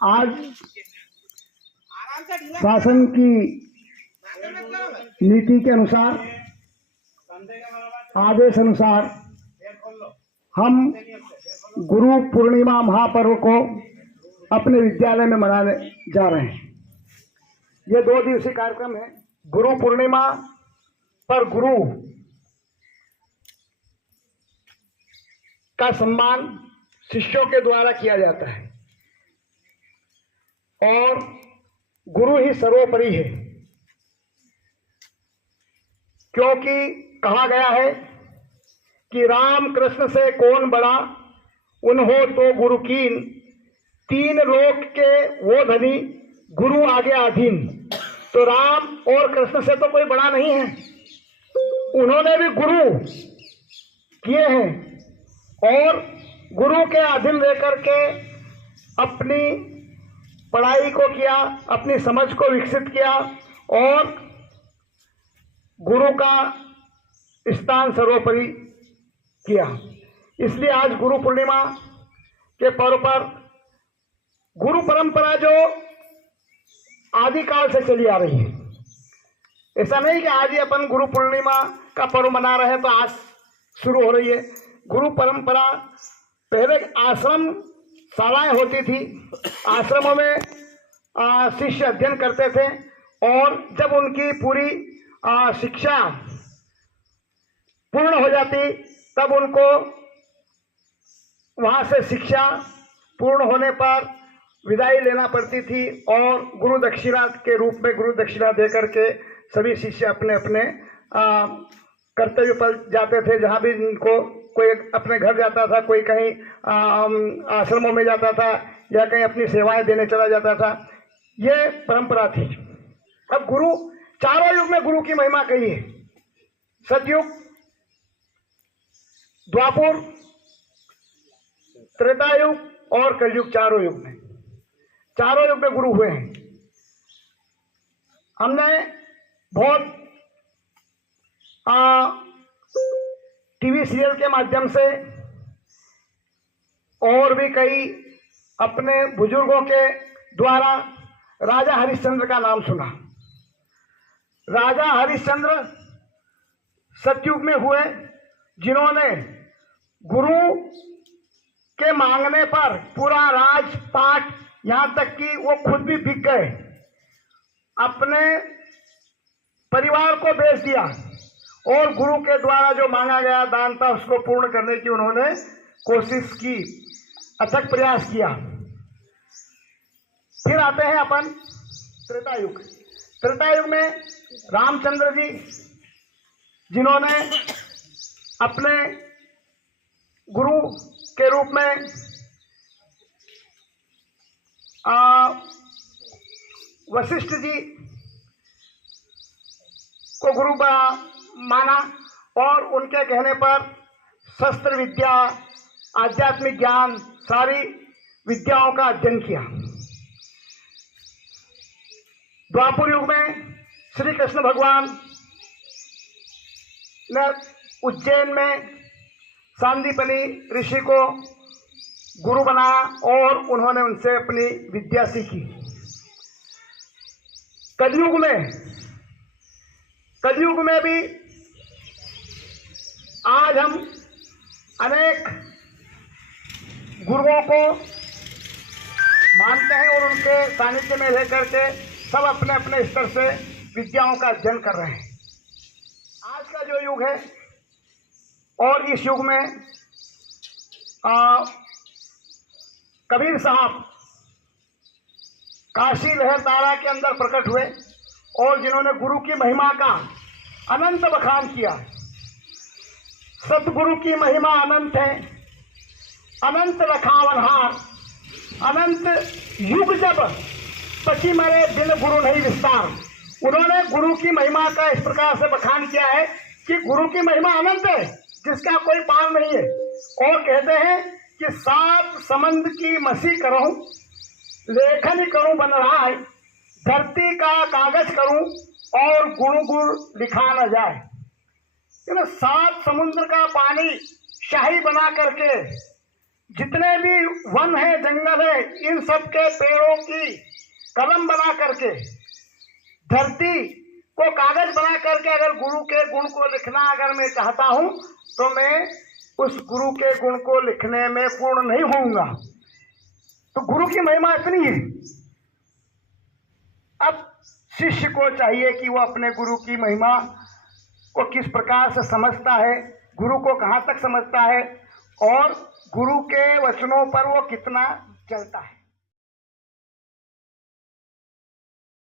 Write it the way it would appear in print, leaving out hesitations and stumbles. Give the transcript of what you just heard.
आज शासन की नीति के अनुसार, आदेश अनुसार हम गुरु पूर्णिमा महापर्व को अपने विद्यालय में मनाने जा रहे हैं। ये 2 दिवसीय कार्यक्रम है। गुरु पूर्णिमा पर गुरु का सम्मान शिष्यों के द्वारा किया जाता है और गुरु ही सर्वोपरि है, क्योंकि कहा गया है कि राम कृष्ण से कौन बड़ा, उन्हों तो गुरु कीन, 3 लोक के वो धनी, गुरु आगे अधीन। तो राम और कृष्ण से तो कोई बड़ा नहीं है, उन्होंने भी गुरु किए हैं और गुरु के अधीन लेकर के अपनी पढ़ाई को किया, अपनी समझ को विकसित किया और गुरु का स्थान सर्वोपरि किया। इसलिए आज गुरु पूर्णिमा के पर्व पर गुरु परंपरा जो आदिकाल से चली आ रही है, ऐसा नहीं कि आज ही अपन गुरु पूर्णिमा का पर्व मना रहे हैं तो आज शुरू हो रही है। गुरु परंपरा पहले आश्रम शालाएं होती थी, आश्रमों में शिष्य अध्ययन करते थे और जब उनकी पूरी शिक्षा पूर्ण हो जाती तब उनको वहां से शिक्षा पूर्ण होने पर विदाई लेना पड़ती थी और गुरु दक्षिणा के रूप में गुरु दक्षिणा देकर के सभी शिष्य अपने अपने कर्तव्य पर जाते थे। जहाँ भी इनको कोई अपने घर जाता था, कोई कहीं आश्रमों में जाता था या कहीं अपनी सेवाएं देने चला जाता था, ये परंपरा थी। अब गुरु चारों युग में गुरु की महिमा कही है। सतयुग, द्वापुर, त्रेता युग और कलयुग, चारों युग में गुरु हुए हैं। हमने बहुत टीवी सीरियल के माध्यम से और भी कई अपने बुजुर्गों के द्वारा राजा हरिश्चंद्र का नाम सुना। राजा हरिश्चंद्र सतयुग में हुए, जिन्होंने गुरु के मांगने पर पूरा राजपाट, यहां तक कि वो खुद भी बिक गए, अपने परिवार को बेच दिया और गुरु के द्वारा जो मांगा गया दान था उसको पूर्ण करने की उन्होंने कोशिश की, अथक प्रयास किया। फिर आते हैं अपन त्रेता युग। त्रेता युग में रामचंद्र जी, जिन्होंने अपने गुरु के रूप में वशिष्ठ जी को गुरु माना और उनके कहने पर शस्त्र विद्या, आध्यात्मिक ज्ञान, सारी विद्याओं का अध्ययन किया। द्वापर युग में श्री कृष्ण भगवान ने उज्जैन में सांदीपनी ऋषि को गुरु बनाया और उन्होंने उनसे अपनी विद्या सीखी। कलयुग में भी आज हम अनेक गुरुओं को मानते हैं और उनके सानिध्य में रह करके सब अपने अपने स्तर से विद्याओं का अध्ययन कर रहे हैं। आज का जो युग है और इस युग में कबीर साहब काशी लहर तारा के अंदर प्रकट हुए और जिन्होंने गुरु की महिमा का अनंत बखान किया। सतगुरु की महिमा अनंत है, अनंत लखावनहार, अनंत युग जब पची मरे दिन गुरु नहीं विस्तार। उन्होंने गुरु की महिमा का इस प्रकार से बखान किया है कि गुरु की महिमा अनंत है, जिसका कोई पार नहीं है। और कहते हैं कि 7 समंद की मसी करूं, लेखन करूं बन रहा है, धरती का कागज करूं और गुरु गुरु लिखा न जाए। 7 समुद्र का पानी शाही बना करके जितने भी वन है, जंगल है, इन सब के पेड़ों की कलम बना करके, धरती को कागज बना करके अगर गुरु के गुण को लिखना अगर मैं चाहता हूं तो मैं उस गुरु के गुण को लिखने में पूर्ण नहीं होऊंगा। तो गुरु की महिमा इतनी है। अब शिष्य को चाहिए कि वो अपने गुरु की महिमा को किस प्रकार से समझता है, गुरु को कहाँ तक समझता है और गुरु के वचनों पर वो कितना चलता है।